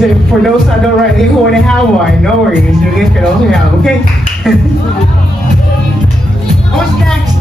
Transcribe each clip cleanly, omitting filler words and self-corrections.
guys, for those that don't already who want to have one, no worries, you guys can also have, okay? What's next?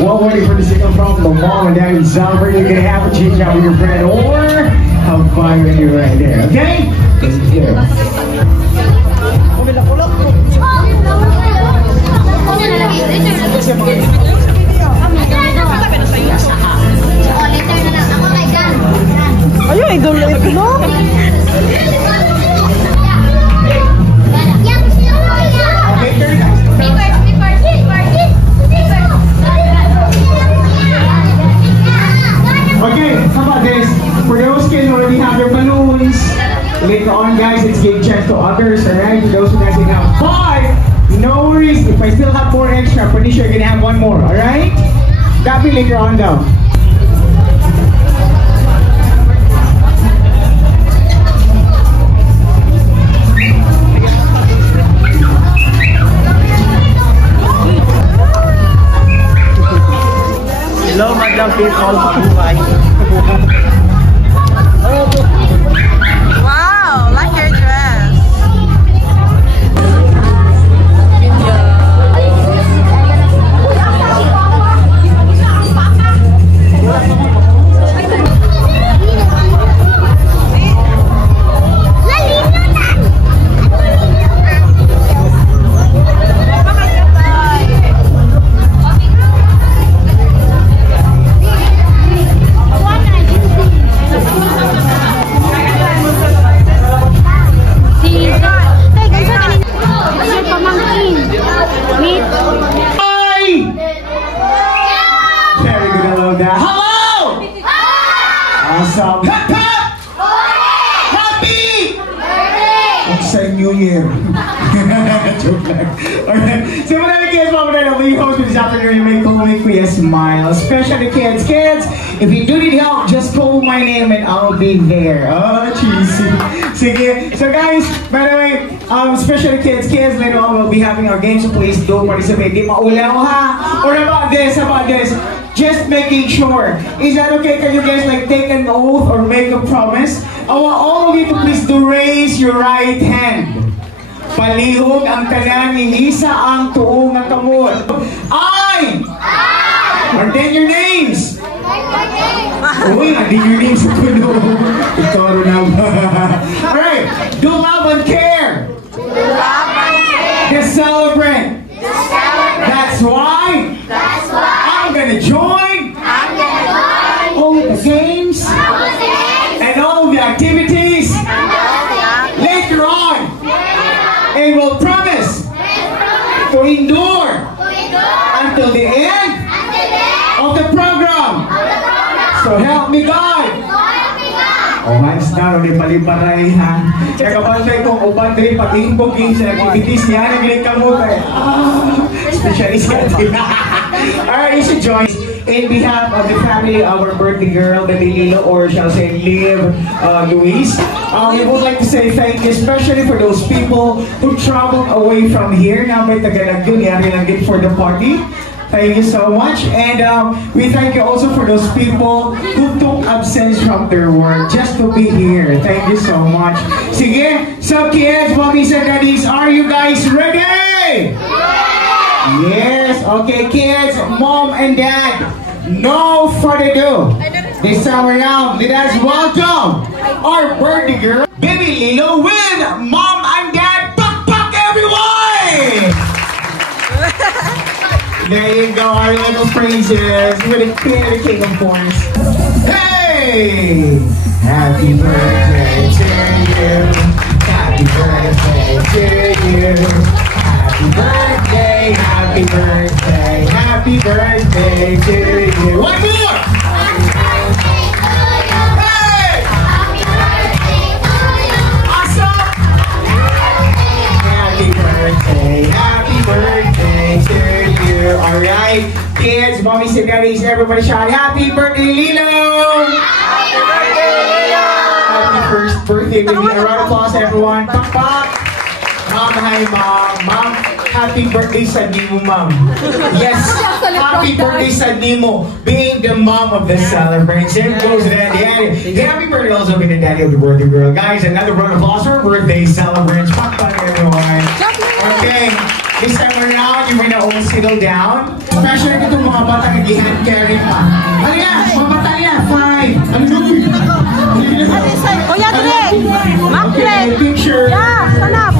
Well, waiting for the signal from the mom and dad in Zalbert. You're gonna have to change out with your friend or have fun with you right there, okay? Let's do it. Ayun, idol no? Okay, how about this? For those kids who already have their balloons, later on guys, it's give chance to others, alright? For those who guys can have 5, no worries. If I still have 4 extra, I'm pretty sure you're gonna have 1 more, alright? That be later on though. Hello, Madam People, mabuhay. Wow, like your dress. Awesome. Hip hip! Happy! Exciting New Year. Joke lang. Okay. So marami kids, mga na we host with this afternoon. You make Kuya smile. Especially kids. Kids, if you do need help, just call my name and I'll be there. Oh, cheesy. Sige. So guys, by the way, especially kids, later on we'll be having our games, so please do participate. Di maulaw ha? Or about this? Just making sure. Is that okay? Can you guys like take an oath or make a promise? I want all of you to please do raise your right hand. Palihog ang tanan ni isa ang tuong nga kamot. I! And then your names. Uy, and then your names. Ito na ba? Alright. Do love and care. The celebrant. That's why. I'm gonna join all the games and all the activities later on, and will promise to endure until the end of the program. So help me God. Oh, hands down, ulit paliparay ha. Nagkabantay kong uban rin pag-iimbogin sa activities niya. Nagbilig ka mo tayo. Specialist ka din. Alright, you should join. in behalf of the family of our birthday girl, Baby Lilo, or shall I say Liv Luis, we would like to say thank you, especially for those people who traveled away from here. Now may tagalagyo, yari lang din for the party. Thank you so much, and we thank you also for those people who took absence from their work just to be here. Thank you so much. Sige, so kids, mommies and daddies, are you guys ready? Yes, okay kids, mom and dad, no further ado. This time around, let us welcome our birthday girl, Baby Lilo, with mom and dad. Pak pak everyone! There you go, our little praises with a clear king of horns. Hey! Happy birthday to you. Happy birthday to you. Happy birthday, happy birthday, happy birthday to you. One more! Happy birthday to you. Hey! Happy birthday to you. Awesome! Happy birthday, happy birthday to you. Alright, kids, mommies and daddies, everybody shout happy birthday, Lilo! Happy birthday, Lilo! Happy first birthday, baby. A round of applause, everyone. Pak pak! Mom, hi mom. Mom, happy birthday sa Nemo, mom. Yes, happy birthday sa Nemo, being the mom of the celebrant. Same goes to daddy. Happy birthday also being the daddy of the birthday girl. Guys, another round of applause for birthday celebrants. Pak pak, everyone. Okay. This time around, you're gonna all settle down. Especially itong mga bata nag-hand carry pa. Ano yan? Mga bata yan, 5. Ano yun? Kuya Dre! Maklet! Picture. Yeah, sanap!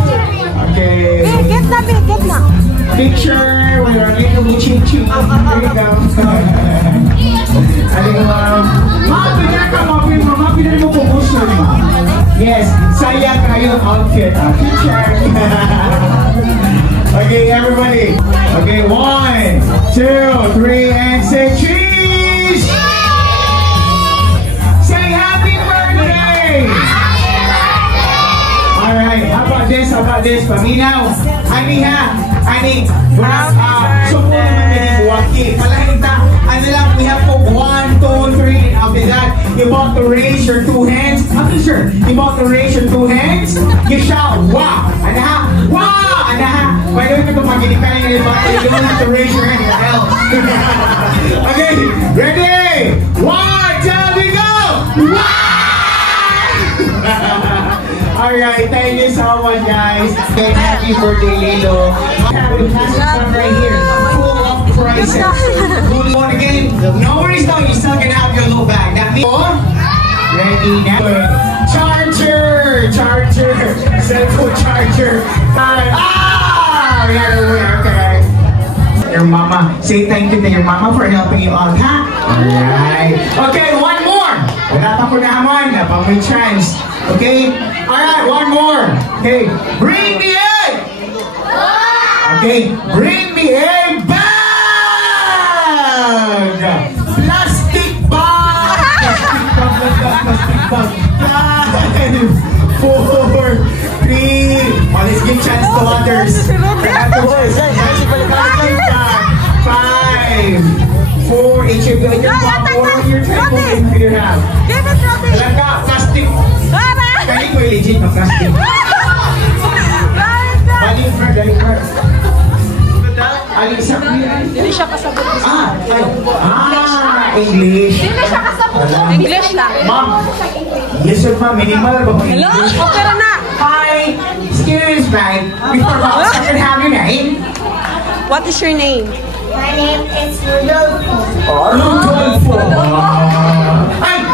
Okay. Get na, get na! Picture with our little ching-ching. There you go. Ano yung Mom, pinag mo po gusto mo. Yes, saya kayo outfit. Picture. Okay, everybody. Okay, 1, 2, 3, and say cheese! Say happy birthday! Alright, how about this? Paminaw. Ani ha? Ani, supo naman din buwaki. Palahita, ano lang, we have to 1, 2, 3, and after that, you want to raise your 2 hands. Sure, you want to raise your 2 hands. You shout, wow! Ano ha? Wow! Ano ha? By the way, kung magigitan nyo yung bata, you don't have to raise your hand or else. Okay, ready? 1, 2, we go! Wow! Alright, thank you so much, guys. And happy birthday, Lilo. Happy one right here, full of prizes. Moving on again. No worries, though. You still can have your little bag. That means ready now. Charger. Cell phone charger. We got it away. Okay. Your mama. Say thank you to your mama for helping you out, huh? Alright. Okay, one more. Wala pa po na hamon. Wala pa may chance. Okay? Alright, one more. Okay. Bring the egg! Okay. Bring the egg bag! Plastic bag! Plastic bag. 5, 4, 3. Well, let's give chance to others. 5, 4, each of you. Your mom, or your telephone, you have. Talaga, plastic. Kaya ko legit na plastic. Balik first. Alin sa Hindi siya kasabot. English. Hindi siya kasabot. English lang. Ma'am. Yes, sir, ma'am. Minimal ba po Hello? English? Okay na. Hi. Excuse me. Before I can have your name. What is your name? My name is Rodolfo. Rodolfo. Hey.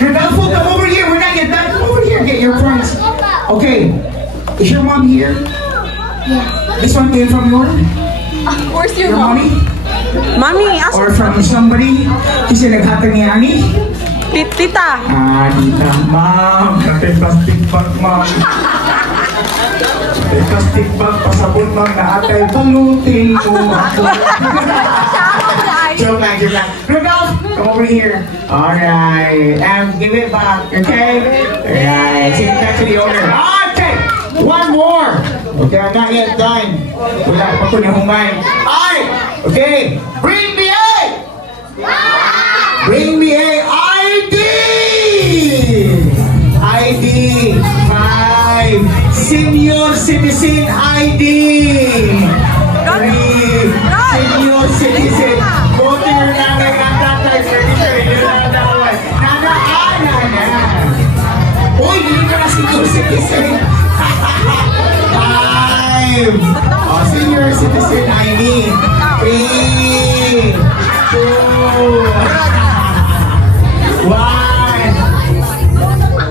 Rodolfo, come over here. We're not yet done. Come over here. Get your friends. Okay. Is your mom here? Yes. This one came from your? Where's your Your mom? mommy? Mommy, Or from somebody? Kasi naghatag ni Ani? Tita. Tita. Ma'am. Plastic bag, ma'am. Plastic bag, pasabot, ma'am. Naatay, palutin mo ako. Joke lang. Rudolph, come over here. Alright. And give it back, okay? Alright. Take it back to the owner. Okay. One more. Okay, I'm not yet done. Wala pa ko na humay. Alright. Okay. Bring me up. Bring me a ID! ID 5. Senior citizen ID. 3. Senior citizen. Go to your nanay at tatay. Nana. Uy, hindi ka na senior citizen. 5. Oh, senior citizen ID. 3. 2. 1.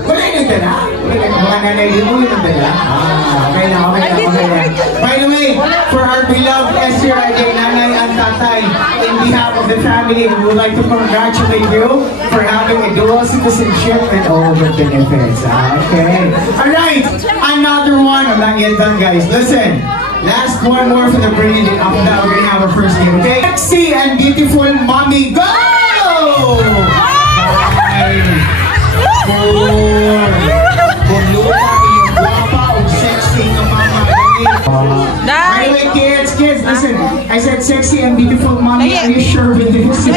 Wala yung dala? Mga nanay din mo yung dala? Okay na. By the way, for our beloved Esther and nanay and tatay, in behalf of the family, we would like to congratulate you for having a dual citizenship and all the benefits. Okay. Alright, another one. I'm not yet done, guys. Listen. Last one more for the brain. After that, we're gonna have our first game. Okay? Sexy and beautiful mommy, go! 5, 4, anyway, kids, listen. I said sexy and beautiful mommy. Are you sure with this? No,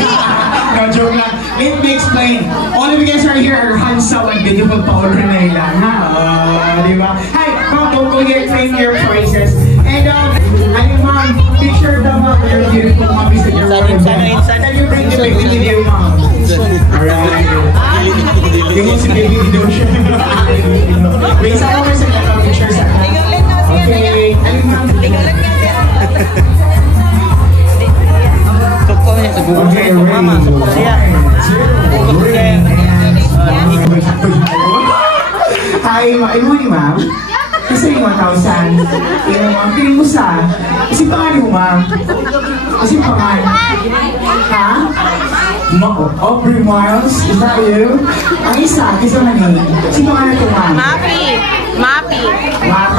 joke lang. Let me explain. All of you guys are here are handsome and beautiful Paul Renee lang, ha? Diba? Hi, mom, go here, claim your prices. And, mom, picture them up with your beautiful mommies that you're wearing. Then you bring the baby with you, mom. Alright. Tingin si baby video siya. Wait, saan ako sa pictures? Okay. Alin, ma'am? Okay, hi, ma'am. Kasi yung 1,000. Ma'am, piling mo sa. Kasi pangalan mo, ma'am. Kasi pangalan. Ha? Aubrey Miles? Is that you? Ang isa, kasi naman yun. Kasi pangalan ko, ma'am.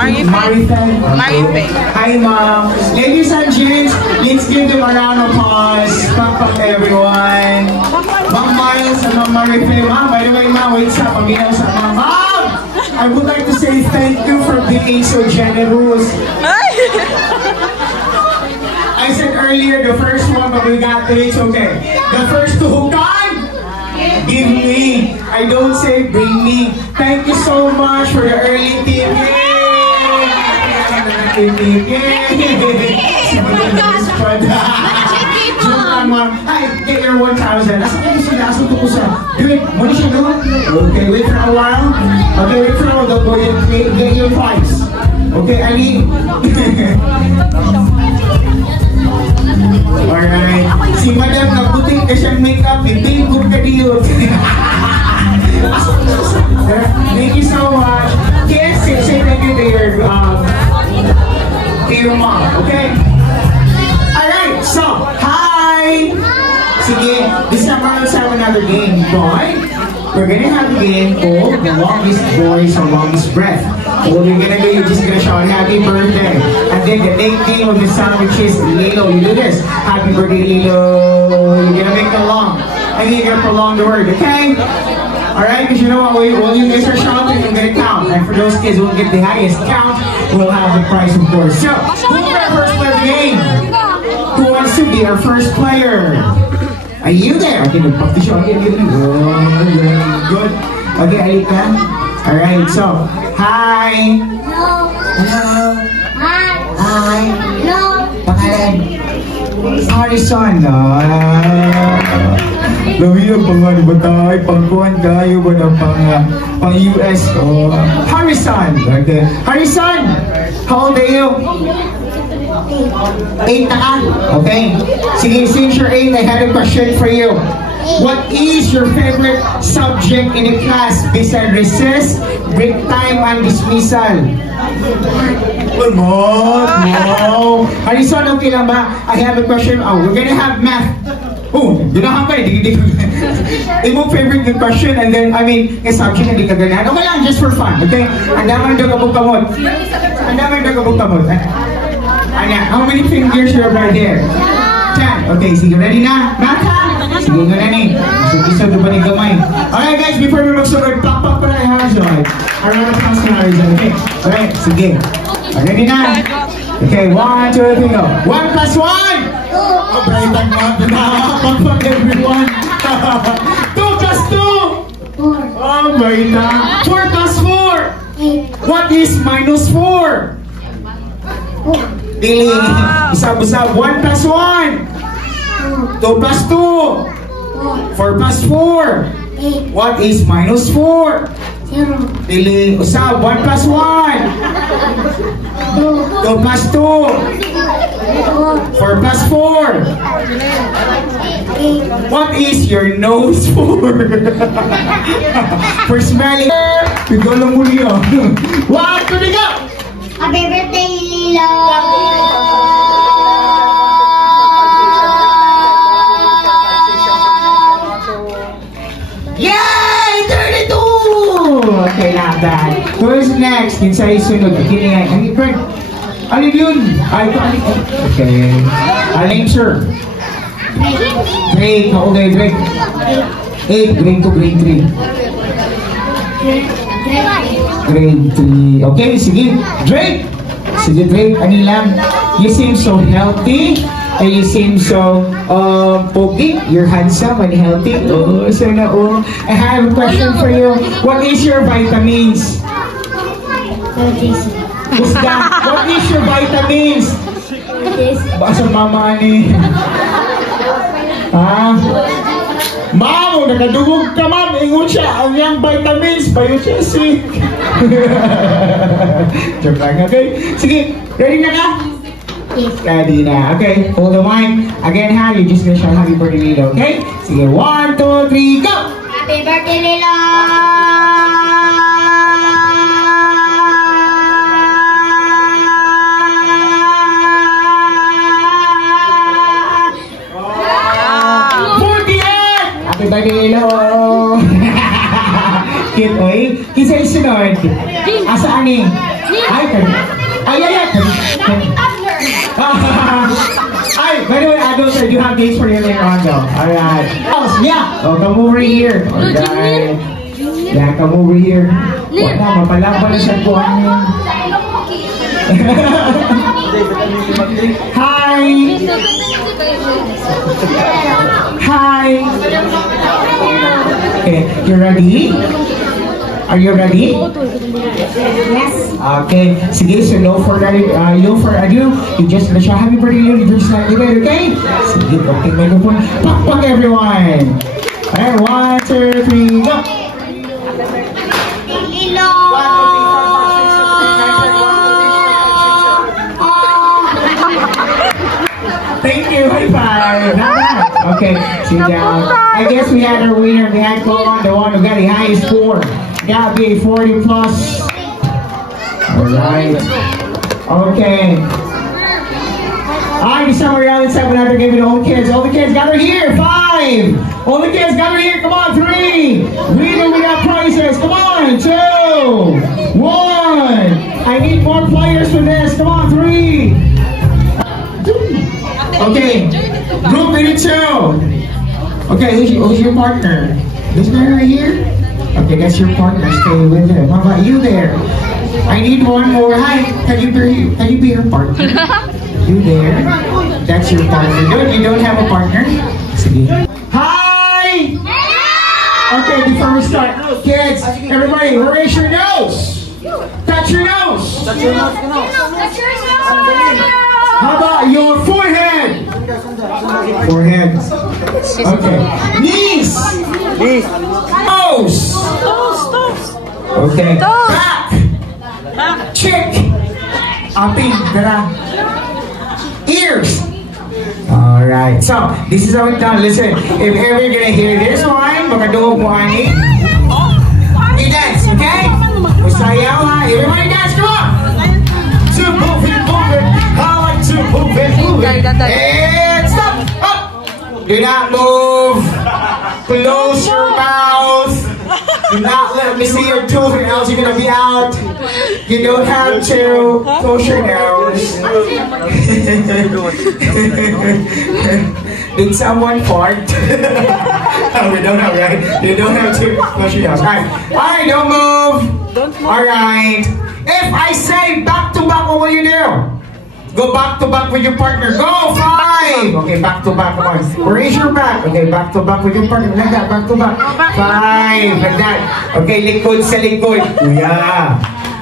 Marife. Hi, ma'am. Ladies and gents, let's give them a round of applause. Pump up, everyone. Ma'am Miles and Ma'am Marife. Ma'am, by the way, ma'am, wait sa paginaw sa ma'am. Ma'am! I would like to say thank you for being so generous. I said earlier the first one, but we got three, it's okay. The first two who can give me. I don't say bring me. Thank you so much for the early tip. Hi, get your 1,000. Do it. What is she doing? Okay, wait for a while. Okay, wait for a while. Don't go yet. Get your price. Okay, I need. Alright. Si Madam nagputing ka siyang makeup, hindi good ka diyo. Thank you so much. Kids, say thank you to your mom, okay? Alright, so, hi! Sige, this time around, let's have another game, boy. We're gonna have a game called the longest voice or longest breath. What we're gonna do, you're just gonna shout happy birthday. And then the name of the song, which is Lilo. You do this. Happy birthday, Lilo. You're gonna make it long. And you're gonna prolong the word, okay? Alright, because you know what, while you guys are shouting, I'm gonna count. And for those kids who will get the highest count, we'll have the prize, of course. So, who's our first player of the game? Who wants to be our first player? Are you there? Okay, nagpaptisyo. Okay, good. Good. Okay, Alika. Alright, so, hi. Hello. Hi. No. Pangalan. Harrison. Lawi ang pangalan ba tayo? Pangkuhan tayo ba ng pang-US? Harrison. Okay. Harrison, how old are you? 8 na ka? Okay. Sige, since you're 8, I had a question for you. What is your favorite subject in the class beside recess, break time, and dismissal? Good morning. No. Harrison, okay lang ba? I have a question. Oh, we're gonna have math. Oh, yun ang hanggang. Yung favorite yung question, and then, I mean, yung subject hindi ka ganahan. Okay lang, just for fun, okay? Ang damang dagabog-kamot. Ang damang dagabog-kamot. How many fingers you have right there? 10. Okay, sige, ready na? Mata! Sige, nga na ni. Isa doon ba ni gamay? Alright guys, before we mag-sugod, plak-plak pa na yung Harrison. Around the house na Harrison, okay? Alright, sige. Ready na? Okay, 1, 2, 3, go. 1 plus 1! Oh, bright and not na. Plak-plak everyone. What is minus 4? Dili. Usab-usab. 1 plus 1. 2 plus 2. 4 plus 4. What is minus 4? 0. Dili. Usab. 1 plus 1. 2 plus 2. 4 plus 4. What is your nose for? For smelling. Ikaw lang muli oh. 1, 2, 3, go! Happy birthday, Lilo! Yay! 32! Okay, not bad. Who's next? Yun sa'yo sunod. Kini nga. Ano yun? Ano yun? Ay, ito. Okay. Name, sir. Drake. Okay, Drake. 8. Grade 2, grade 3. Grade 3. Okay, sige. Drake! Sige, Drake. Ano lang? You seem so healthy. And you seem so poky. You're handsome and healthy. Oh, sana oh. I have a question for you. What is your vitamins? Basta, what is your vitamins? Basta mama ni. Ma'am, nakadugog ka ma'am. Ingon siya, ang yung vitamins, biochesic. Joke lang, okay? Sige, ready na ka? Yes. Ready na. Okay, hold the mic. Again, ha, you just mention happy birthday, Lilo, okay? Sige, 1, 2, 3, go! Happy birthday, Lilo! Happy birthday, Lilo! Cute, oy. Kisa yung sunod. Asa ani? Ay, Ay, by the way, adults, I do have dates for you later on, though. Alright. Yeah. Oh, come over here. Alright. Yeah, come over here. Wala, mapalaban na sa kuhan mo. Hi! Hi! Okay, you ready? Are you ready? Yes. Okay, sige, so no for ado, you just wish a happy birthday, you just like it, okay? Sige, okay, microphone. Pakpak everyone! Alright, 1, 2, 3, go! Lilo! Thank you, high five! Okay, sit down. I guess we had our winner, we had call on the one who got the highest score. Gotta be 40 plus. Alright. Okay. Alright, somewhere else inside when I give it to all kids. All the kids gather here. 5. All the kids gather here. Come on, 3. We got prizes. Come on, 2. 1. I need more players for this. Come on, 3. Okay. Group 82. Okay, who's your partner? This guy right here? Okay, that's your partner. Stay with him. How about you there? I need one more. Hi, can you be your partner? You there? That's your partner. You don't have a partner? Sige. Hi! Okay, before we start, kids, everybody, raise your nose. Touch your nose. Touch your nose. How about your forehead? Forehead. Okay. Knees. Toes. Okay. Back. Cheek. Aping. Ears. Alright. So, this is how it's done. Listen, if ever you're gonna hear this one, makadungog mo ani. I-dance, okay? Masayaw ha. Everybody dance, come on! To move it. I like to move it. And stop. Up. Do not move. Close your mouth. Do not let me see your tooth or else you're gonna be out. You don't have to. Close your nose. Did someone fart? No, we don't have, right? You don't have to. Close your nose. Alright, don't move. Alright. If I say back to back, what will you do? Go back to back with your partner. Go! 5! Okay, back to back. Come on. Raise your back. Okay, back to back with your partner. Like that. Back to back. 5. Like that. Okay, likod sa likod. Kuya.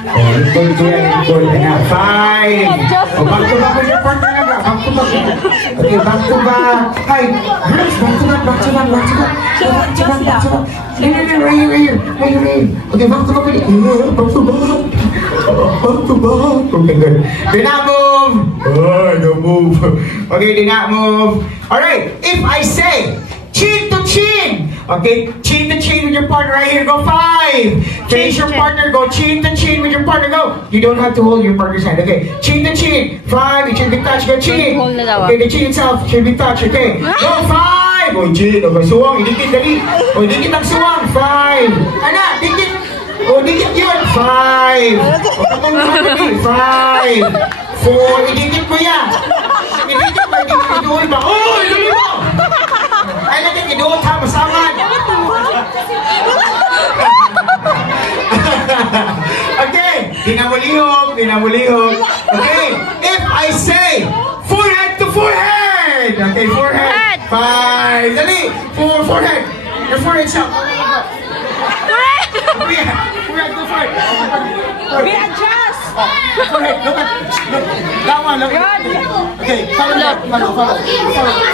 Oh, likod ko yan, likod. Ayan, 5. Oh, back to back with your partner na ba? Back to back. Okay, back to back. Hi, girls, back to back, back to back, back to back. Back to back, back to back. Right here. Okay, back to back. Back to back. Back to back. Okay, good. Do not move. Oh, don't move. Okay, do not move. Alright, if I say chin to chin, okay, chin to chin with your partner right here, go 5. Change your partner, go chin to chin with your partner, go. You don't have to hold your partner's hand, okay. Chin to chin, 5, it should be touched, go chin. Okay, the chin itself should be touched, okay. Go 5. Oh, chin, okay, suwang, idikit, dali. Oh, idikit ang suwang, 5. Ana, dikit. Oh, dikit yun, 5. Okay, 5. 4, idikit mo yan. Idikit mo, iduol ba? Oh, iduol mo. Ay, natin, iduol ha, masaman. Okay, dinamulihog. Okay, if I say forehead to forehead. Okay, forehead. 5. Dali, forehead. Your forehead siya. Forehead to forehead. Readjust! Forehead, look at, that one, look at. Okay, follow.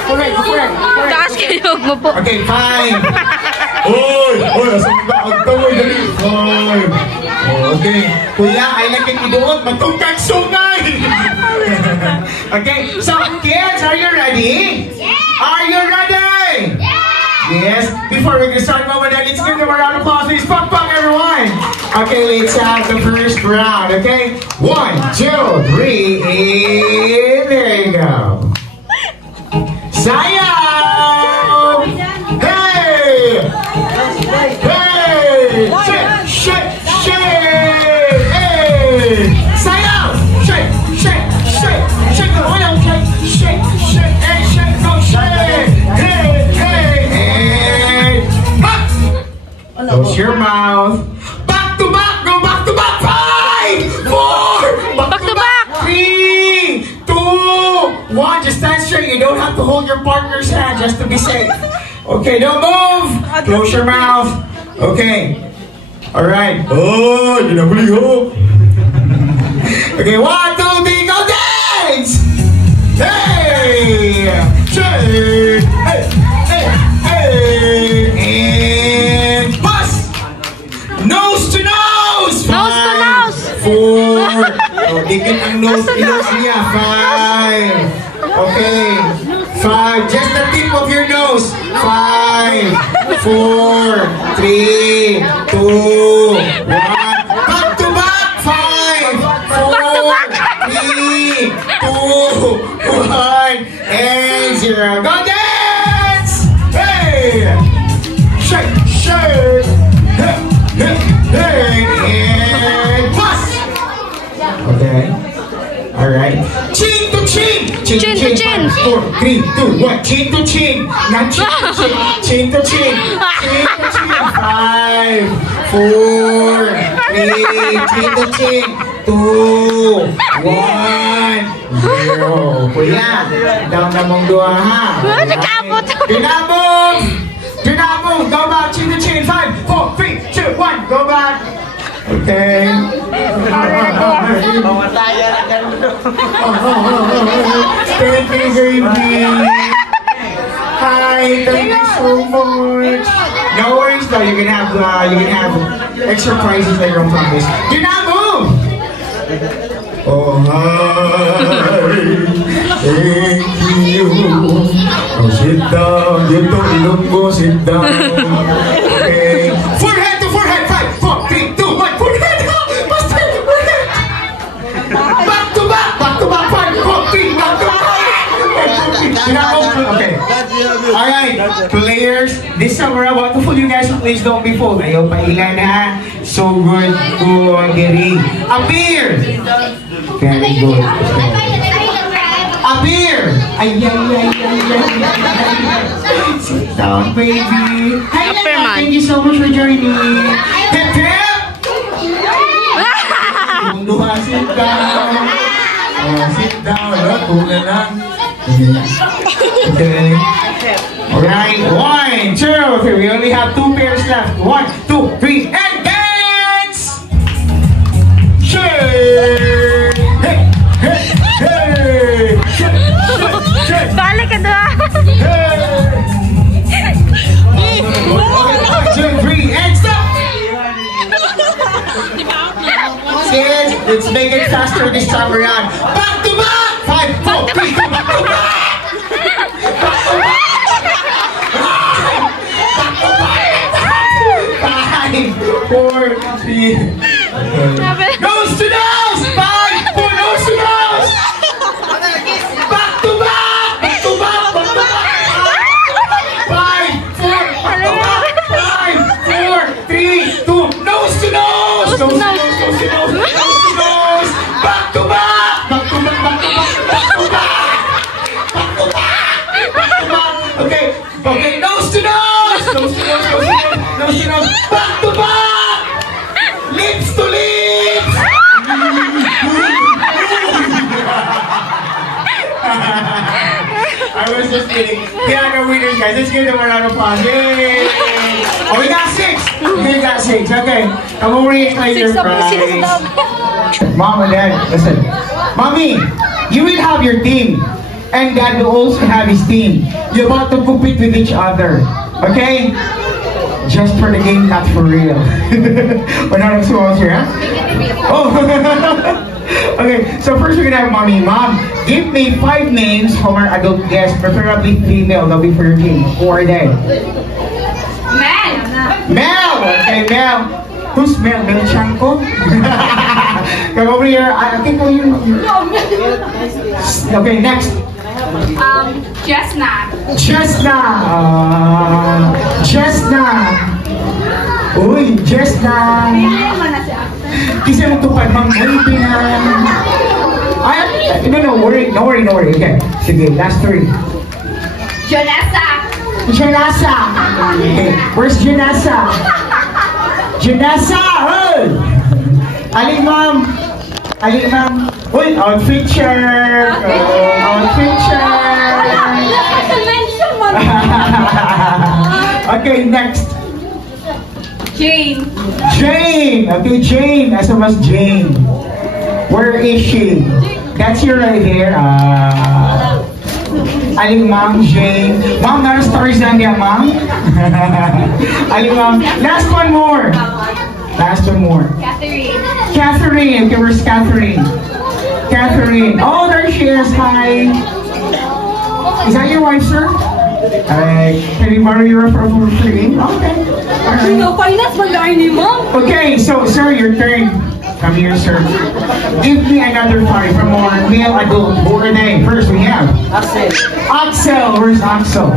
Forehead. Takas kayo mo po. Okay, 5. Oy, asan ba? Agtawoy, dali. 5. Okay, kuya, ay lagyan idoon, matungkag sungay. Okay, so kids, are you ready? Are you ready? Yes. Before we get started, Mama Dad, let's give them a round of applause. Please, pump, everyone. Okay, let's have the first round. Okay, 1, 2, 3, and there you go. Sayaw! Hey! Shake! Hey! Sayaw! Shake! The oil, shake! And shake, no shake! Hey! Back! Close your mouth. Back to back! Go back to back! 5! 4! Back to back! 3! 2! 1! Just stand straight. You don't have to hold your partner's hand just to be safe. Okay, don't move! Close your mouth. Okay. Alright. Oh, you know, okay, 1, 2, 3, go dance! Hey! Hey! And bust! Nose to nose! 5, 4. Oh, dikit ang nose niya. 5. Okay. 5. Just the tip of your nose. 5, 4, 3, 2, 1. Back to back. 5, 4, 3, 2, 1, and 0. Go dance! Hey! Shake! Hey! And bust! Okay. Alright. Chin to chin! Chin to chin! 4, 3, 2, 1. Chin to chin! Not chin to chin! Chin to chin! Chin to chin! 5, 4, 3, chin to chin! 2, 1, 0. Kuya, down na mong dua ha. Nakabot. Pinabog! Go back, chin to chin. 5, 4, 3, 2, 1. Go back. Okay. Thank you, baby. Hi, thank you so much. No worries though, you can have extra prizes later on, promise. Do not move! Oh, hi. Thank you. Oh, sit down. Dito, ilonggo, sit down. Okay. Forehead to forehead. 5, 4, 3, 2, 1. Forehead! Basta! Forehead! Back to back! 5, 4, 3, back to back! Okay. Alright, players, this song we're about to fool you guys, so please don't be fooled. Ayaw pa ilan ha. So good, Gary. Appear! Very good. Appear! Ay. Sit down, baby. Hi, Lana. Thank you so much for joining. Hip, hip! Sit down. Sit down. Kulang lang. Okay. Alright, 1, 2, 3. We only have 2 pairs left. 1, 2, 3, and dance! Balik ka doon. Hey! 1, 2, 3, and stop! Let's make it faster this time around. Back to back! 5, 4, 3, back to back! Back to back! 5, 4, 3. Nose to nose! 5, 4, nose to nose! Back to back! Back to back! Back to back! 5, 4, 3, 2, nose to nose! Nose to nose! Nose to nose! Nose to nose! Back to back! Back to back! Back to back! Back to back! Back to back! Back to back! Okay, okay, nose to nose! Nose to nose! Nose to nose! Nose to nose! Back to back! Lips to lips! I was just kidding. We are the winners, guys. Let's give them a round of applause. Yay! Oh, we got 6. We got 6. Okay. I'm over here playing your prize. Mom and Dad, listen. Mommy, you will have your team. And Dad will also have his team. You're about to compete with each other. Okay? Just for the game, not for real. We're not exposed here, huh? Oh! Okay, so first we're gonna have Mommy. Mom, give me 5 names from our adult guests, preferably female. That'll be for your team. Who are they? Mel! Okay, Mel. Who's Mel? Mel Chanko? Come over here. I think you. Okay, next. Chestnut. Chestnut. Uy, Chestnut. Kasi mo tupad, Ma'am. No, worry. Okay, sige, last 3. Jonasa. Okay, where's Janessa? Hey! Aling ma'am. Uy, outfit shirt. Okay, next. Jane. Okay, Jane. Asa mas Jane? Where is she? That's you right here. Aling ma'am, Jane. Ma'am, nara stories lang niya, ma'am. Aling ma'am. Last one more. Catherine. Okay, where's Catherine? Oh, there she is. Hi. Is that your wife, sir? Can we borrow your referral for free? Okay. Okay, so, sir, your turn. Come here, sir. Give me another 5 from our male adult. Who are they? First, we have Axel. Where's Axel?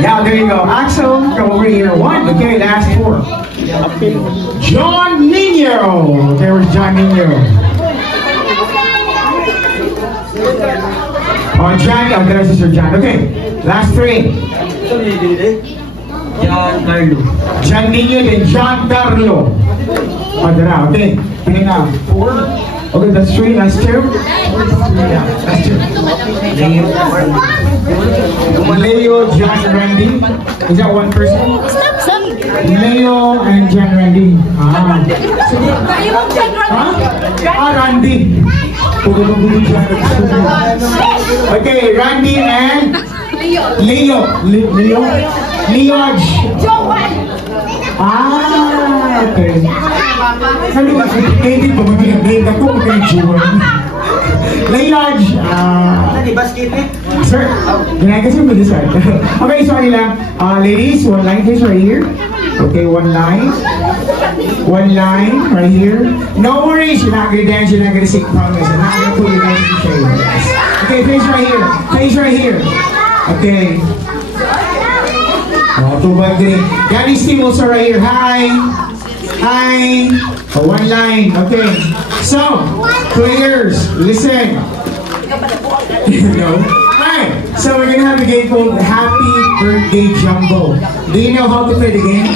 Now, there you go. Axel, come over here. 1. Okay, last 4. John Nino. There was John Nino. Oh, John. Oh, there's Sir John. Okay, last 3. John Nino, then John Carlo. Oh, there. Okay, hang on. 4. Okay, that's 3. Last 2. Last 2. Leo, John, Randy. Is that one person? Leo and John Randy. Randy. Okay, Randy and Leo. Okay. Sabi ba, edit ba mag-i-update ako mag-i-join? Layaj! Sir, ginagasin mo this side. Okay, sorry lang. Ladies, 1 line please right here. Okay, 1 line. 1 line right here. No worries, you're not gonna dance, you're not gonna sing promise. I'm not gonna pull your nose in shade. Okay, face right here. Okay. Oh, too bad din. Daddy's team also right here. Hi. Oh, 1 line. Okay. So, players, listen. Alright, so we're gonna have a game called Happy Birthday Jumbo. Do you know how to play the game?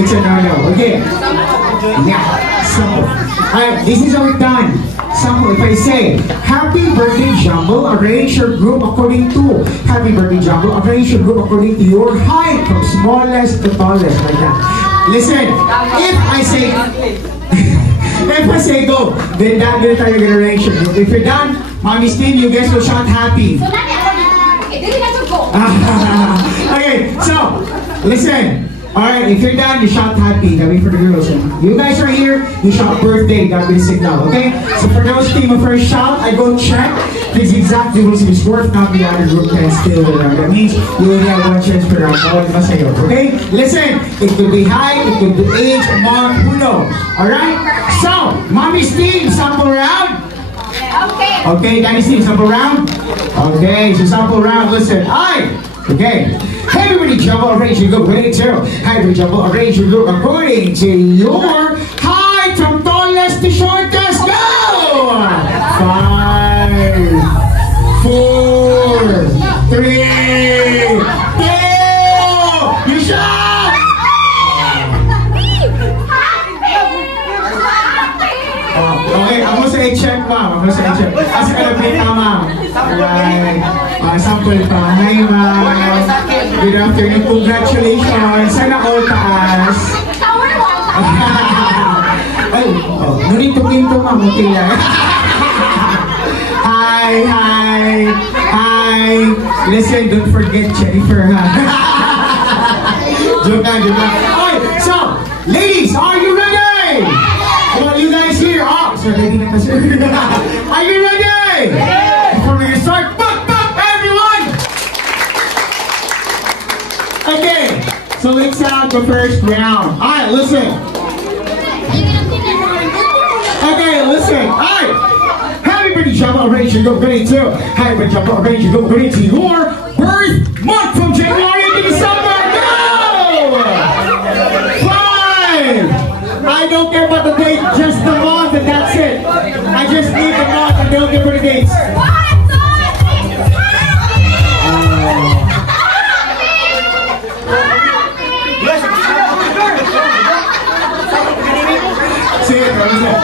It's a no-no. Okay. Yeah, simple. Alright, this is how it's done. Simple. If I say, Happy Birthday Jumbo, arrange your group according to. Happy Birthday Jumbo, arrange your group according to your height, from smallest to tallest, like that. Listen, if I say go, then that will tell you gonna arrange your group. If you're done, Mommy's team, you guys will shout happy. dili na jud ko. Okay, so, listen. Alright, if you're done, you shout happy. That be for the girls. You guys are here, you shout birthday. That be the signal, okay? So for those team of first shout, I go check. This exact you will see the score. If not, the other group can still around. That means you only have one chance per round. Okay? Listen, it could be height, it could be age, month, who knows? Alright? So, mommy's team, sample round. Okay. Okay, daddy's team, sample round. Okay, so sample round, listen. Okay. Hey, everybody, jump up, arrange your look, ready to. Hey, everybody, jump up, arrange your look according to your height from tallest to shortest. Go! 5, 4, 3, 2, you shot! Okay, I'm gonna say check, ma'am. I'm gonna say check. Kasi kalapit na, ma'am. Alright. Sample pa. Hi, ma'am. Good afternoon. Congratulations. Sana all taas. Ay, ngunit to, ma'am. Okay lang. Hi. Listen, don't forget Jennifer, ha? Joke lang. Okay, so, ladies, are you ready? Well, you guys here? Oh, so ready na kasi. Are you ready? Before we start, everyone! Okay, so let's have the first round. Alright, listen. Okay, listen. Alright. Everybody jump up, ready to go, ready to. Everybody jump up, ready to go, ready to your birth month from January to December. Go! 5. I don't care about the date, just the month and that's it. I just need the month and don't give her the dates.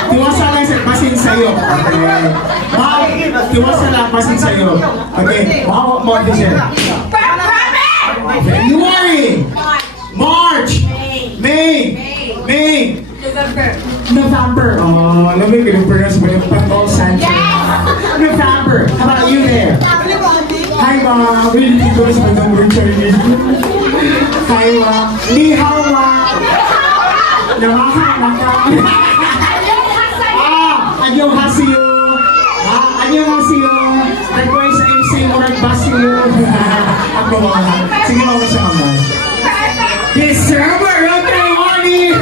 Tiwasa lang sa pasin sa'yo. Tiwasa lang pasin sa'yo. Okay, mahawak mo din siya. February, March, May, November. Oh, let me get a pronounce with a all Sanchez. November. How about you there? Hi, Mom. We need to go to my number in Chinese. Hi, Mom. Ni hao, Mom. Annyeonghaseyo. Annyeonghaseyo. Nag-boy sa MC mo, nagbasiyo. Ang bawa. Sige, mama siya, mama. December, okay, honey.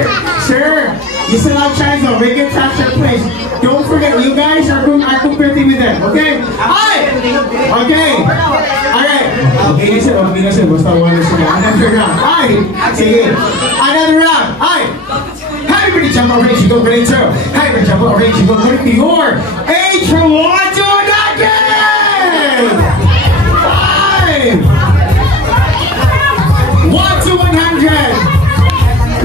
Sir, you still have chance though. We can touch your place. Don't forget, you guys are competing with them, okay? Okay. Alright. Okay, listen. Basta one is another round. Sige. Another round. Everybody jump up, ready to go, ready to. Everybody jump up, ready to go, ready to your age from 1 to 100. 5. 1 to 100.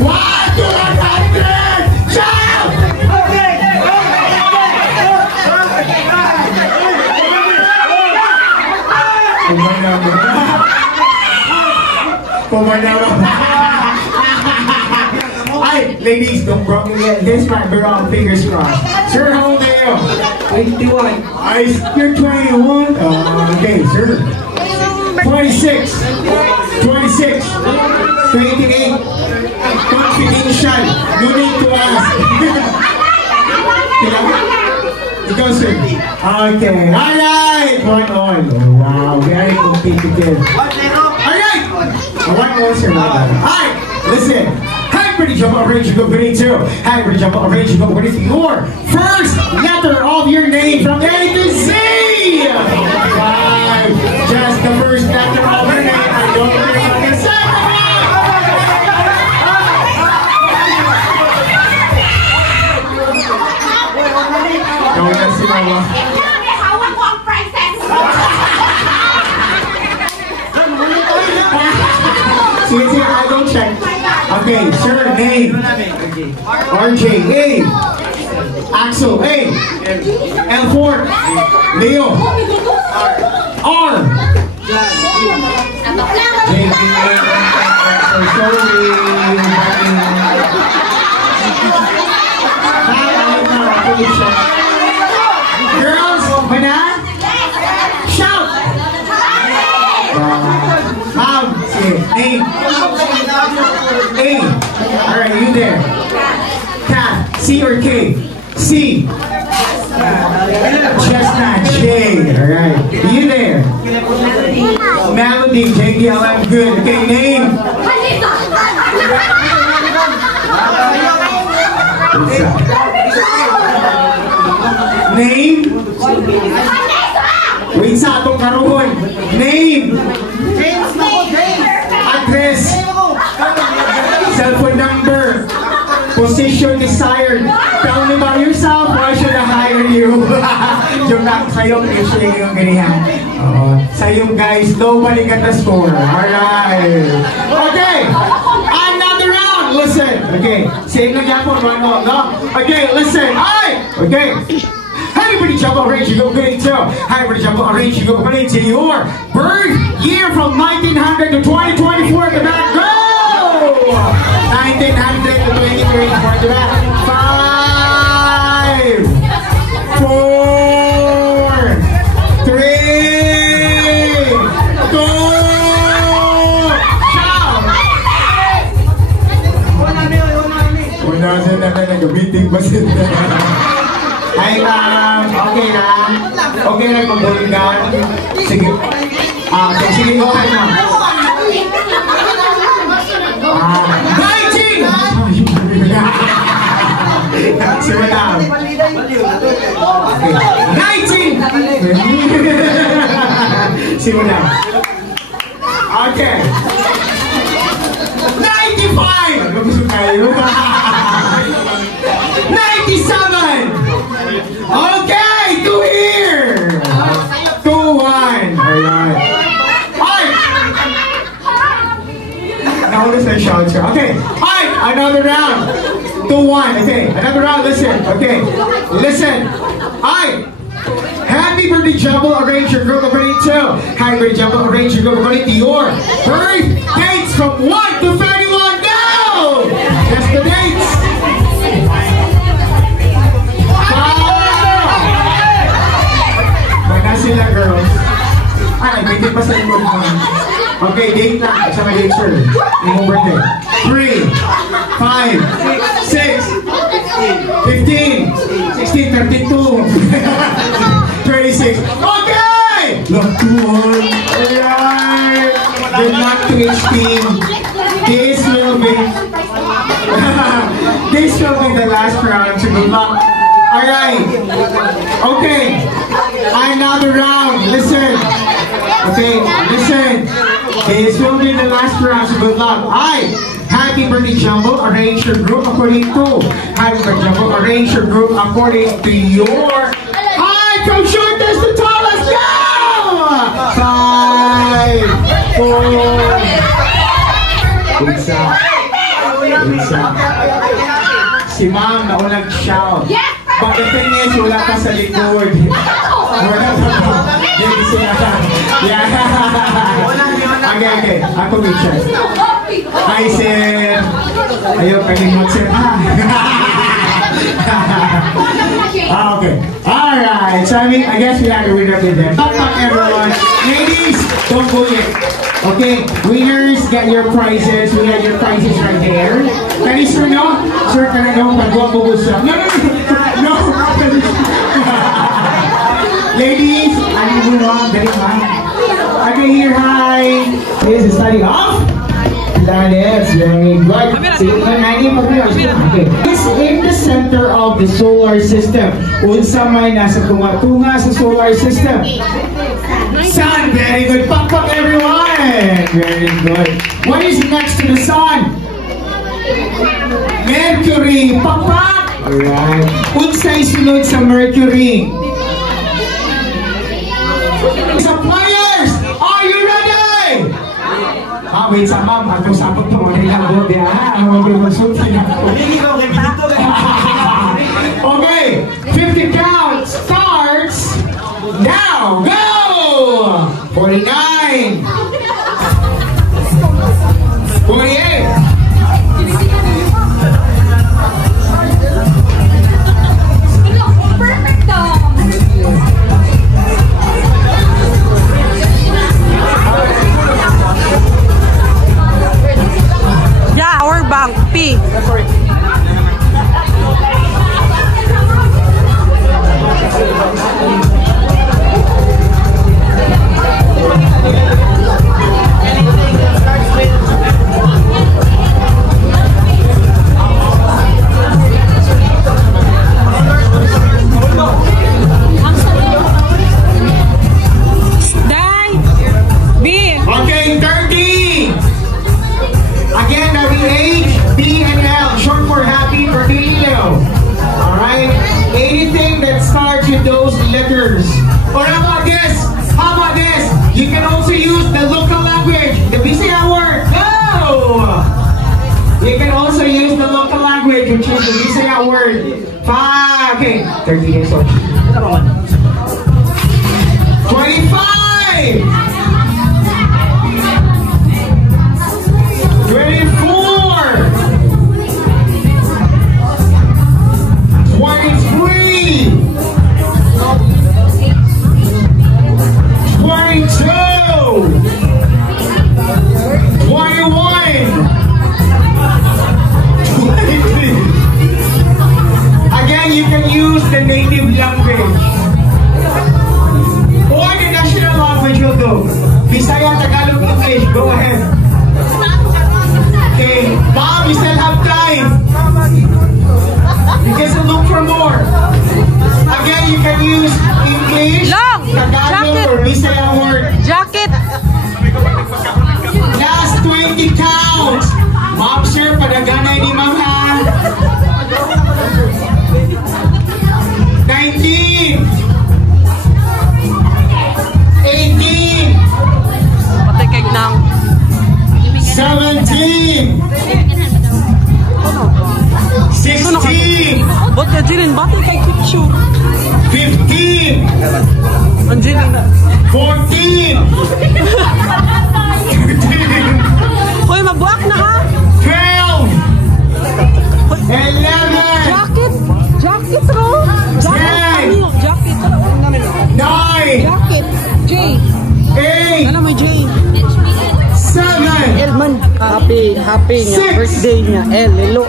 1 to 100. Shout! Ladies, don't broke me yet. This might be wrong. Fingers crossed. Sir, how old are you? 21. You're 21? Okay, sir. 26. 28. Confidential. No need to ask. Ikaw, sir. Okay. Alright. 1 all. Oh, wow. Very competitive. Alright. 1 all, sir. Alright. Listen. Everybody jump up, ready to go, ready to. Everybody jump up, ready to go, ready to. Your first letter of your name from A to Z. 5. Just the first letter of your name. I don't care about the second one. Don't mess it up. Sige, I don't check. Okay, sir, name. RJ, A. Axel, A. L4. Leo. R. Girls, Manan? Shout! Name. A. Alright, you there. Cat. C or K? C. Chestnut. J. Alright. You there. Melody. JDLM. Good. Okay, name. Name. Wait sa atong karoon. Name. Address. Cellphone number. Position desired. Tell me about yourself. Why should I hire you? Yung sa'yo, usually yung ganyan. Sa'yo guys, nobody got the score. Alright. Okay. Another round. Listen. Okay. Same na yan po. No? Okay, listen. Alright. Okay. Everybody jump orange, you go good too. Everybody jump orange, you go good to your birth year from 1900 to 2024. The back go! 1900 to 2024. The back. 5, 4, 3, 2, shout! Una sa nag-meeting ba sila? Ay, okay lang. Okay lang pag-bulingan. Sige. Sige, go ahead na. 19! Simula. Okay. 19! Simula. Okay. 95! Ano gusto kayo? 97! Okay, to here! 2-1. Alright. Alright! Now let's say shout you. Okay. Alright, another round. 2-1. Okay, another round. Listen. Okay. Listen. Alright. Happy birthday, Jumbo. Arrange your group according to. Happy birthday, Jumbo. Arrange your group according to your birth dates from 1 to 31. Go! That's the dates. Sila girls. Ay, may pa sa likod mo. Okay, date na. Sa may date, sir. Yung birthday. 3, 5, 6, 15, 16, 32, 36. Okay! Look, 2-1. Alright. Good luck to each team. This will be the last round. So good luck. Alright. Okay. Another round. Listen. Okay, listen. This will be the last round, so good luck. Alright. Happy birthday, Jumbo. Arrange your group according to. Happy birthday, Jumbo. Arrange your group according to your. Alright, from shortest to tallest. Go! 5, 4. Isa. Si Ma'am na unang shout. But the thing is, wala ka sa likod. Wala ka pa. Yan siya. Yeah. Okay. Ako Richard. Hi, sir. Ayaw kalimot, sir. Okay. Alright. So, I guess we had a winner with them. Knock, everyone. Ladies, don't go yet. Okay, winners, get your prizes. We got your prizes right there. Can you sir no? Sir, can I go? Pag-walk mo gusto. No. Ladies, ano mo no? Galing ba? Okay, here, hi. This is starting off. That is very good. Okay. It's in the center of the solar system. Unsa may nasa tunga-tunga sa solar system. Sun, very good. Pak, everyone. Very good. What is next to the sun? Mercury. Pak. Alright. Unsay sunod sa Mercury? Suppliers, are you ready? Wait sa ma'am. Atong sapot po. Ang okay. 50 count starts now. Go! 49. 48. Which is the Bisaya word. 5. Okay. 30 days old. 25. 24. 23. 22. 21. Again, you can use the native language or the national language will do. Bisaya, Tagalog, English. Go ahead. Okay, Mom, you still have time. You can look for more. Again, you can use English, Tagalog, or Bisaya word. Jacket. Last 20 counts. Mom, sir, padaganay ni Ma'am ha. 19. 18. Patikig ng 17. 16. Ba't ka Jilin? Ba't kay picture? 15. Angelina. 14. 13. Hoy, mabuak na ha? 12. 11. Jacket. Jacket ro. Jacket. Jacket. 9. Jacket. J. 8. Ano may J? 7. Elman. Happy niya. Six. Birthday niya. El, lilo.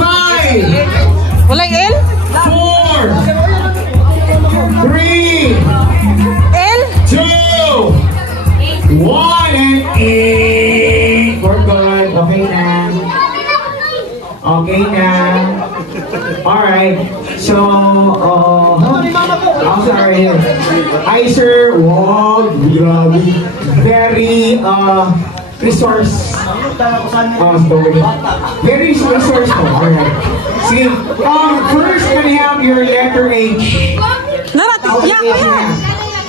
5. Walay L? 4. 3. L? 2. 1 and 8. We're good. Okay na. Okay na. Alright. So, I'm sorry. Hi, sir. Wow, grabe. Very, resource. Very resourceful. Alright. Sige. First, can I have your letter H?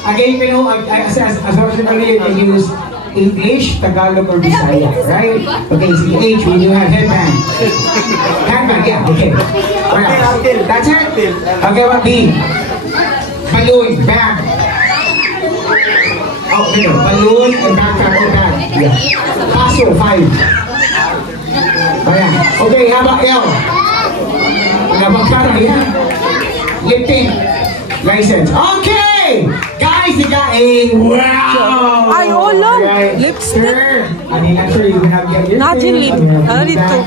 Again, you know, as I was earlier, I use English, Tagalog, or Bisaya, right? Okay, so H, we do have headband. Headband, yeah, okay. Alright, that's it? Okay, what B? Balloon, bag. Oh, there, balloon and backpack, bag. Yeah. Paso, 5. Ayan. Okay, how about L? Nabagkara, yeah. Lifting. License. Okay! Guys, you got a wow! Ay, oh lang! Right. Lipstick! Sir, I'm not sure you have get your Najin lip. Dito.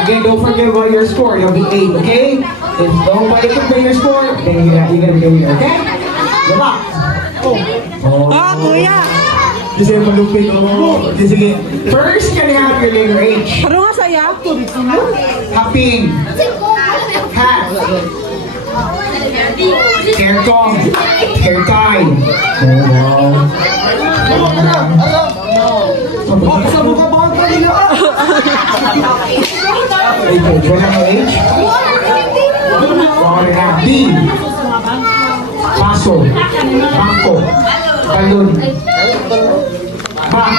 Again, don't forget about your score. You'll be 8, okay? If nobody can play your score, then you're gonna be the winner, okay? Good luck! Oh. Ah, kuya! Kasi malupit ako. Sige. First, can you have your letter H? Pero nga saya? Happy. Hat. Hair comb. Hair tie. B. Paso. Bangko. Balloon. Bang.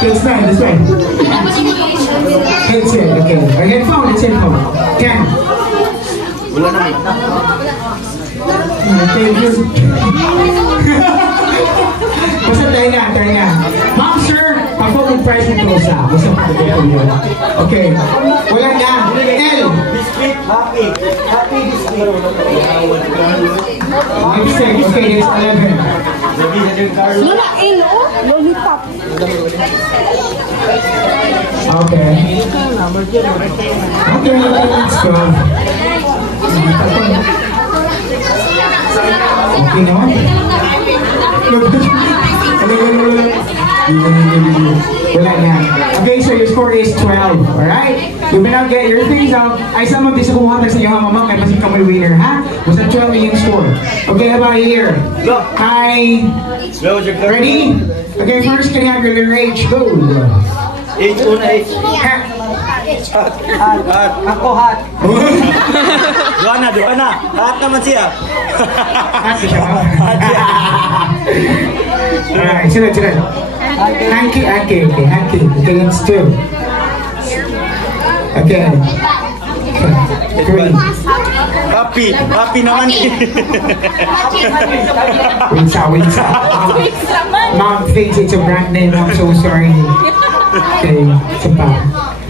That's fine, that's fine. Headset, okay. Or headphone, it's headphone. 10. Basta tayo na. Ma'am, sir, pag-focus price nito sa. Basta pag-focus nyo. Okay. Wala na. L. Biscuit, happy. Happy biscuit. Lipstick, okay, it's 11. Wala, L, oh. Lollipop. Okay. Okay, let's go. Okay naman. Wala na. Okay, so your score is 12. Alright? You may now get your things out. Ay, sa mga bisa kumuha sa inyo, mama, may masing kamay winner, ha? Basta 12 yung score. Okay, how about here? Go. Hi. Ready? Okay, first, can you have your letter H? Go. H, una H. Hat. Hat. Ako hat. Duana. Hat naman siya. Hat siya. Alright, sunod. Hanky. Okay, that's 2. Okay. 3. Happy naman. Wait. Mom thinks it's a brand name. I'm so sorry. Okay, it's a pop.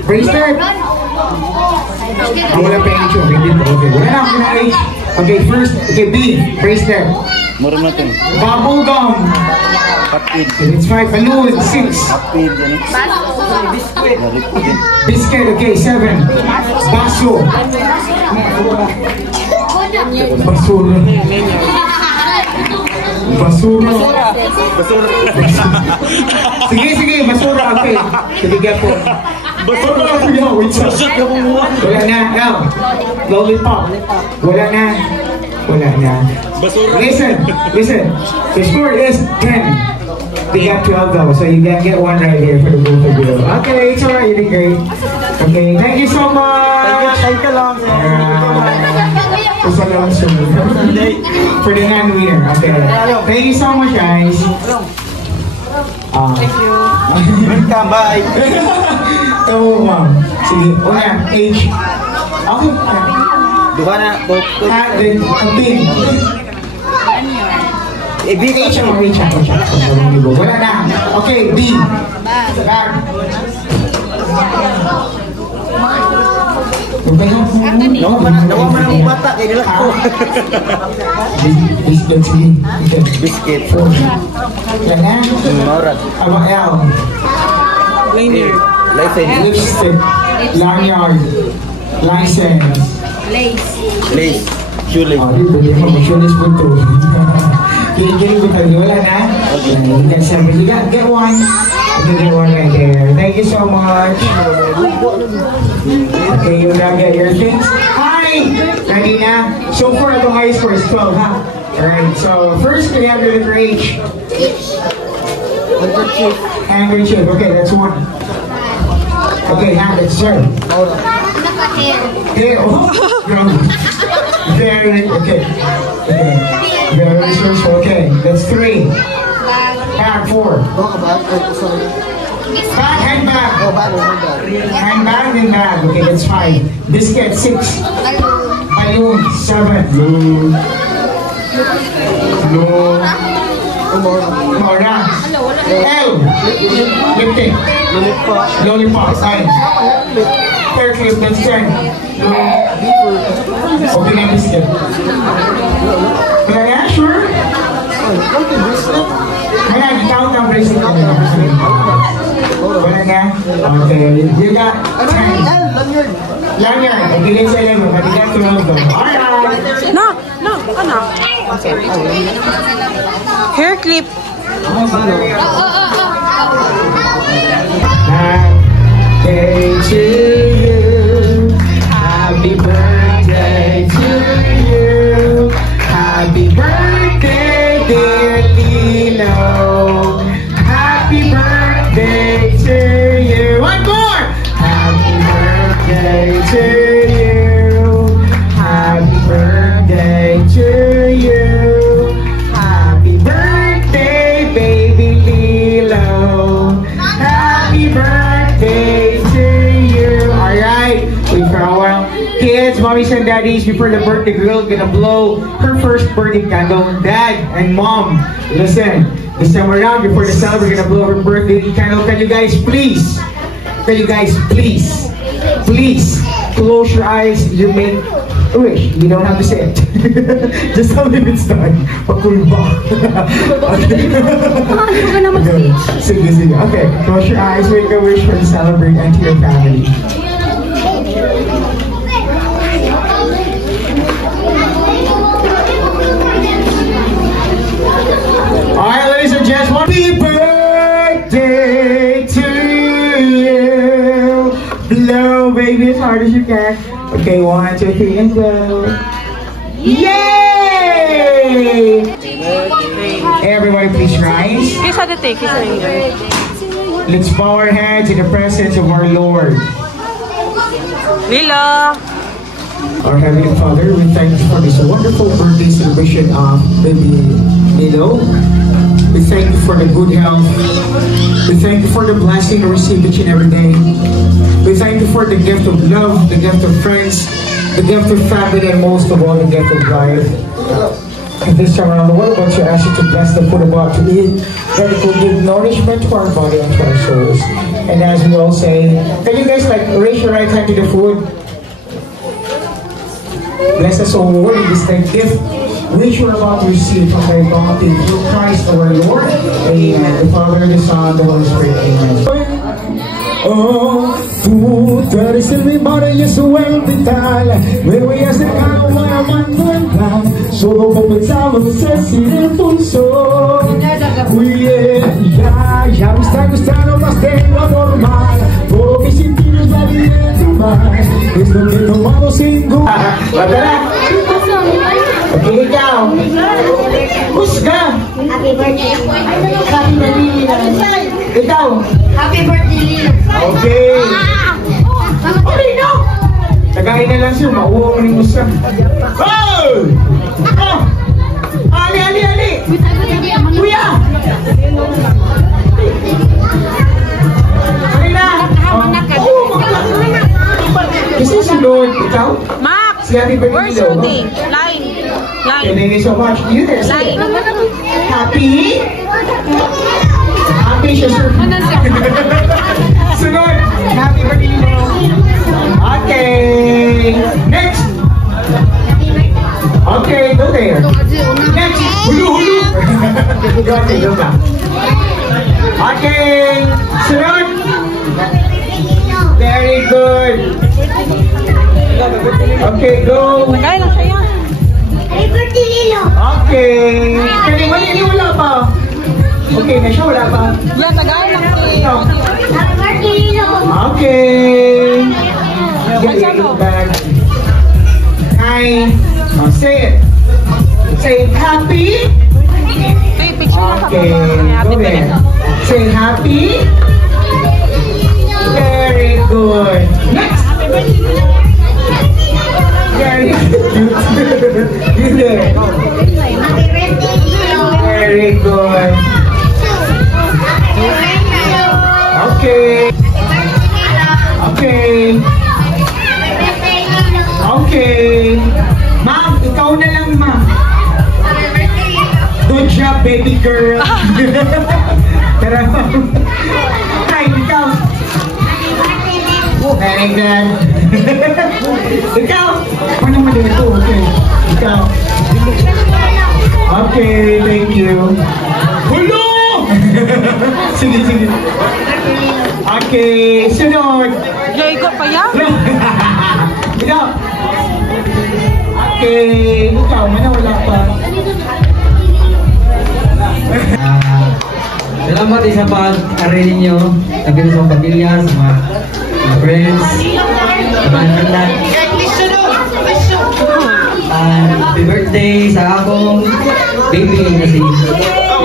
Bracelet. Wala pa H. Okay, wala na H. Okay, first, B. Bracelet. Mura natin. Bubble gum. Hapid. It's 5. Balloon. 6. Hapid. Biscuit. Okay, 7. Baso. Basura. Sige, basura. Okay. Sige, get po. Basura. Wala na. Now, lollipop. Wala na. Basura. Listen. The score is 10. We got 12 though, so you can get one right here for the both of you. Okay, it's alright, you did great. Okay, thank you so much. Thank you lang. For the non-winner. Okay. Thank you so much, guys. Thank you. Welcome, bye. So, sige, una, H. Okay. Duha na. Then, B. H ako, wala na. Okay, B. Bag. Nawa man ang bata kay nila ko. Biscuit, sige. Biscuit. Yan na. Maurag. Aba, L. Liner. License. Lipstick. Lanyard. License. Lace. Shoelace. Oh, di ba? Shoelace po ito. Kiling ko tayo. Wala na. Okay. You got get one. Okay, get one right there. Thank you so much. Okay, you now get your things. Hi! Ready na? So far, the high score is 12, ha? Alright, so first we have your letter H. Handkerchief. Okay, that's 1. Okay, now that's 2. Hair. Oh, very okay. Very resourceful. Okay, that's 3. Bag 4. Handbag. Handbag and bag. Okay, that's 5. Biscuit 6. Balloon 7. Blue. Mora. L. Lipstick. Lollipop. 9. Hair clip, that's 10. Okay na biscuit. Wala na, sure? Wala, count ang bracelet. Wala na? Okay, you got 10. Lanyard. Okay, that's 11. But you got 12 though. Alright. No, anak. Hair clip. Birthday to you. Happy birthday to you. Happy birthday, dear Lilo. Happy birthday to you. One more. Happy birthday to you. Happy birthday to you. Happy birthday, baby Lilo. Happy birthday to you. Alright, wait for a while. Kids, mommies and daddies, before the birthday girl gonna blow her first birthday candle. Dad and mom, listen. This time around, before the celebrant gonna blow her birthday candle, can you guys please close your eyes. You make Wish, you don't have to say it. Just tell me if it's done. Pakulba. Okay. Sige, sige. Okay, close your eyes, make a wish for the celebrate and to your family. Alright, ladies and gents, happy birthday to you. Blow, baby, as hard as you can. Okay, 1, 2, 3, and go. Yay! Everybody, please rise. Kiss the take, kiss the Let's bow our heads in the presence of our Lord. Lilo! Our Heavenly Father, we thank you for this wonderful birthday celebration of baby Lilo. We thank you for the good health. We thank you for the blessing we receive each and every day. We thank you for the gift of love, the gift of friends, the gift of family, and most of all, the gift of life. And this time around the world, I want to ask you to bless the food about to eat, that it will give nourishment to our body and to our souls. And as we all say, can you guys raise your right hand to the food? Bless us all, Lord, in this gift which we're about to receive from thy bounty through Christ our Lord. Amen. The Father, the Son, the Holy Spirit. Amen. Oh, tú eres el mi madre y eso es vital. Me voy acercando para mandar. Solo comenzamos a sentir el pulso. Ya me está gustando más de lo normal. Todo mi sentido es la vida más. Es lo que tomamos sin duda. Okay, ikaw. Husga. Happy birthday. Happy birthday. Ikaw. Happy birthday, Lilo. Okay. Okay, no. Tagay na lang siya. Mauwa mo rin usap. Oh! Oh! Ali, ali, ali. Kuya. Ali na. Oh, kasi sunod. Ikaw? Max! Si Happy birthday, Where's Lilo. your name? Line. Okay, Line. thank you so much. You there, sir. Line. Happy? Happy siya, sir. Sunod. Happy birthday, Lilo. Okay. Next. Okay, go there. Next. Hulu, hulu. Go back. Okay. Sunod. Very good. Okay, go. Kaya lang siya yan. Happy birthday, Lilo. Okay. Kaya wala pa. Okay, na siya, wala pa. Yan, tagay lang si... Happy birthday, Lilo. Okay. Get it back. Hi. Say it. Say happy. Hey, picture mo sa Okay. Happy Go there. birthday. Say happy. Very good. Next. Very good. You there. Happy birthday, Lilo. Very good. Okay. Okay. Okay. Ma'am, ikaw na lang, ma'am. Good job, baby girl. Tara, ma'am. Hi, ikaw. Very good. Ikaw. Paano mo dito? Okay. Ikaw. Okay, thank you. Hello! Sige, sige. Okay, sunod. Jay ko pa yan? Ikaw. Okay, ikaw, wala pa. Salamat din sa pag-array ninyo. Sabi sa pamilya, sa mga friends, sa mga anak. Happy birthday sa akong baby na si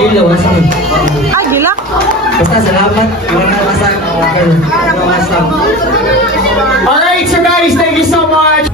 Lilo. Ah, gilak. Basta salamat. Alright, so guys, thank you so much.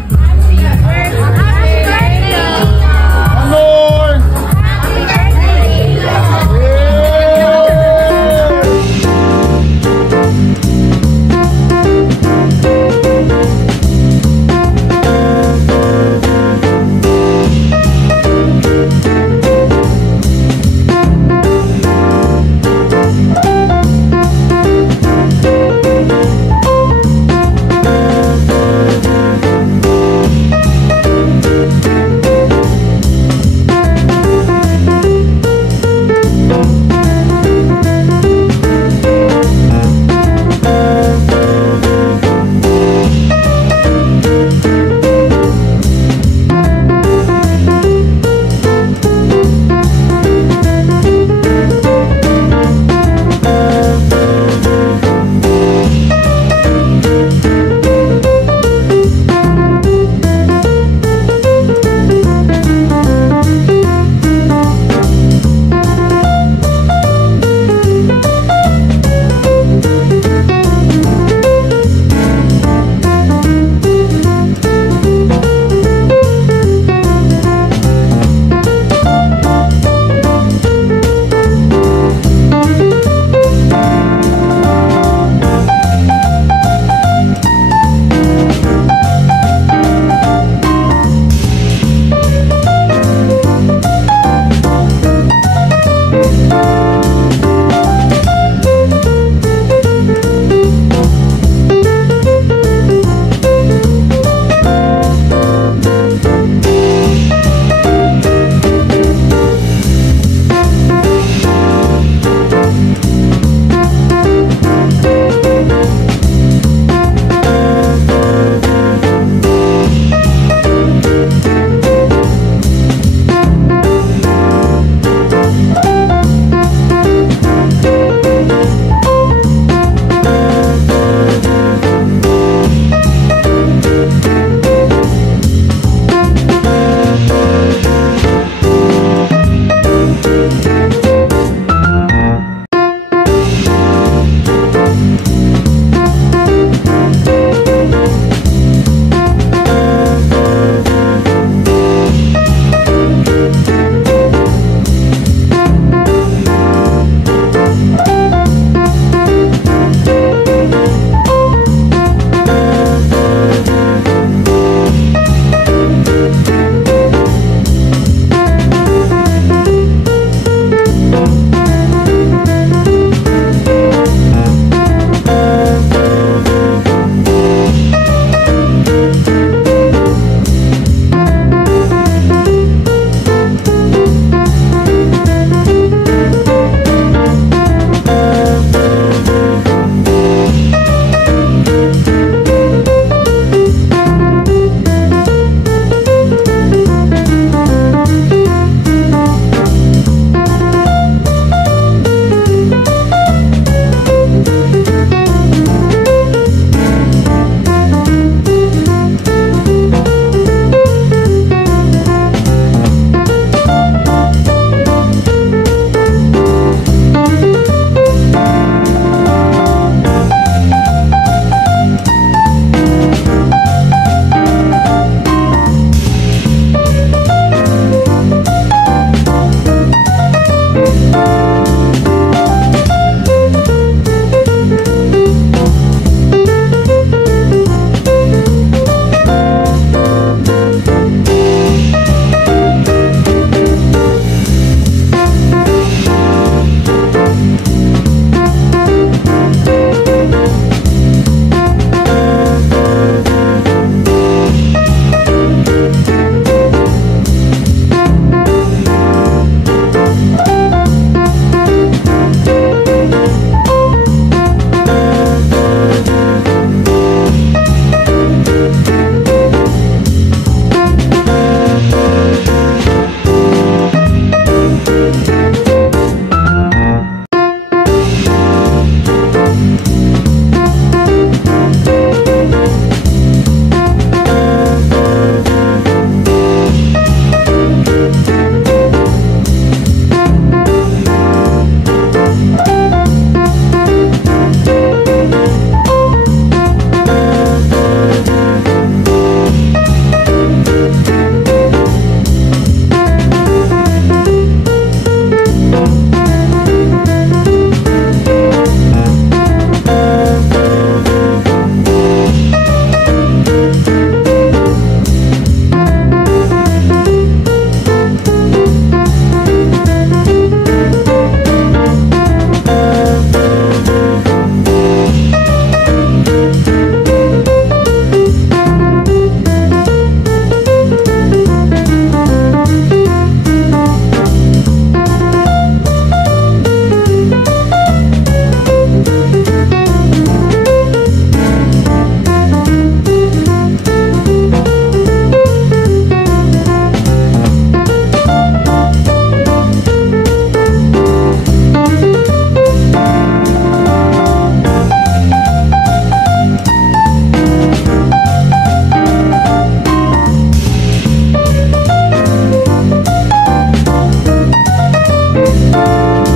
Lilo.